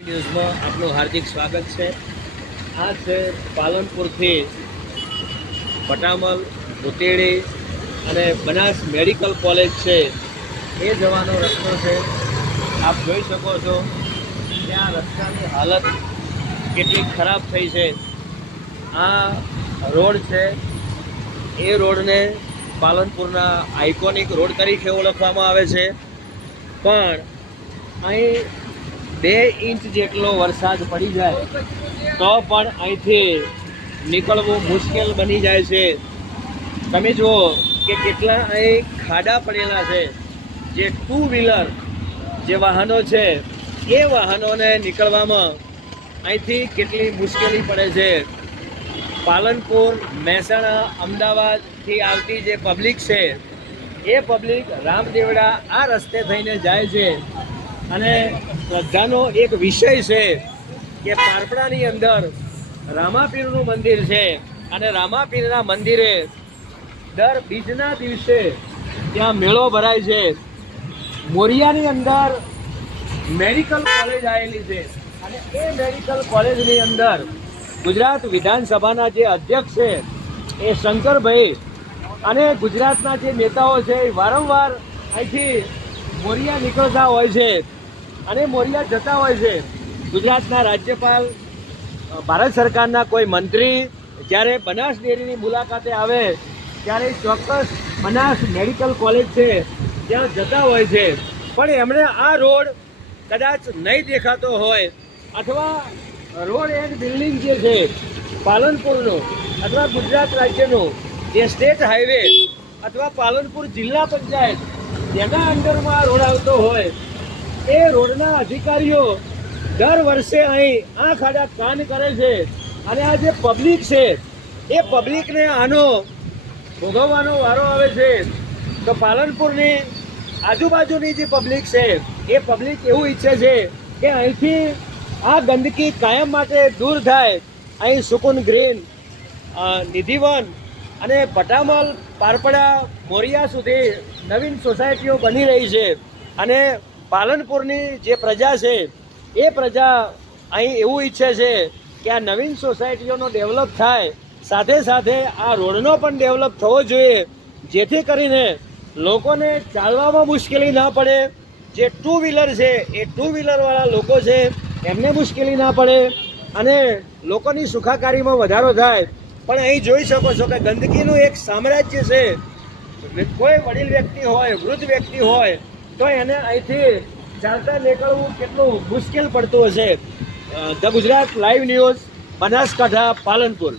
ન્યૂઝમાં આપનું હાર્દિક સ્વાગત છે। આ છે પાલનપુરથી પટામલ, ભૂતેડી અને બનાસ મેડિકલ કોલેજ છે એ જવાનો રસ્તો છે। આપ જોઈ શકો છો ત્યાં રસ્તાની હાલત કેટલી ખરાબ થઈ છે। આ રોડ છે એ રોડને પાલનપુરના આઇકોનિક રોડ તરીકે ઓળખવામાં આવે છે, પણ અહીં 2 ઇંચ જેટલો વરસાદ પડી જાય તો પણ અહીંથી નીકળવું મુશ્કેલ બની જાય છે। તમે જુઓ કે કેટલા અહીં ખાડા પડેલા છે, જે 2 વ્હીલર જે વાહનો છે એ વાહનોને નીકળવામાં અહીંથી કેટલી મુશ્કેલી પડે છે। પાલનપુર, મહેસાણા, અમદાવાદથી આવતી જે પબ્લિક છે એ પબ્લિક રામદેવડા આ રસ્તે થઈને જાય છે। અને શ્રદ્ધાનો એક વિષય છે કે પારપડાની અંદર રામાપીરનું મંદિર છે અને રામાપીરના મંદિરે દર બીજના દિવસે ત્યાં મેળો ભરાય છે। મોરિયાની અંદર મેડિકલ કોલેજ આવેલી છે અને એ મેડિકલ કોલેજની અંદર ગુજરાત વિધાનસભાના જે અધ્યક્ષ છે એ શંકરભાઈ અને ગુજરાતના જે નેતાઓ છે એ વારંવાર અહીંથી મોરિયા નીકળતા હોય છે અને મોરિયા જતા હોય છે। ગુજરાતના રાજ્યપાલ, ભારત સરકારના કોઈ મંત્રી જ્યારે બનાસ ડેરીની મુલાકાતે આવે ત્યારે ચોક્કસ બનાસ મેડિકલ કોલેજ છે ત્યાં જતા હોય છે, પણ એમણે આ રોડ કદાચ નહીં દેખાતો હોય અથવા રોડ એન્ડ બિલ્ડિંગ જે છે પાલનપુરનો અથવા ગુજરાત રાજ્યનો જે સ્ટેટ હાઈવે અથવા પાલનપુર જિલ્લા પંચાયત તેના અંડરમાં આ રોડ આવતો હોય એ રોડના અધિકારીઓ દર વર્ષે અહીં આંખ આડા કાન કરે છે અને આ જે પબ્લિક છે એ પબ્લિકને આનો ભોગવવાનો વારો આવે છે। તો પાલનપુરની આજુબાજુની જે પબ્લિક છે એ પબ્લિક એવું ઈચ્છે છે કે અહીંથી આ ગંદકી કાયમ માટે દૂર થાય। અહીં સુકુન ગ્રીન, નિધિવન અને પટામલ, પારપડા, મોરિયા સુધી નવીન સોસાયટીઓ બની રહી છે અને પાલનપુરની જે પ્રજા છે એ પ્રજા અહીં એવું ઈચ્છે છે કે આ નવીન સોસાયટીઓનો ડેવલપ થાય, સાથે સાથે આ રોડનો પણ ડેવલપ થવો જોઈએ, જેથી કરીને લોકોને ચાલવામાં મુશ્કેલી ના પડે। જે 2 વ્હીલર છે એ 2 વ્હીલરવાળા લોકો છે એમને મુશ્કેલી ના પડે અને લોકોની સુખાકારીમાં વધારો થાય। પણ અહીં જોઈ શકો છો કે ગંદકીનું એક સામ્રાજ્ય છે। કોઈ વડીલ વ્યક્તિ હોય, વૃદ્ધ વ્યક્તિ હોય તો એને અહીંથી ચાલતા નીકળવું કેટલું મુશ્કેલ પડતું હશે। The Gujarat live news, Banaskantha, Palanpur.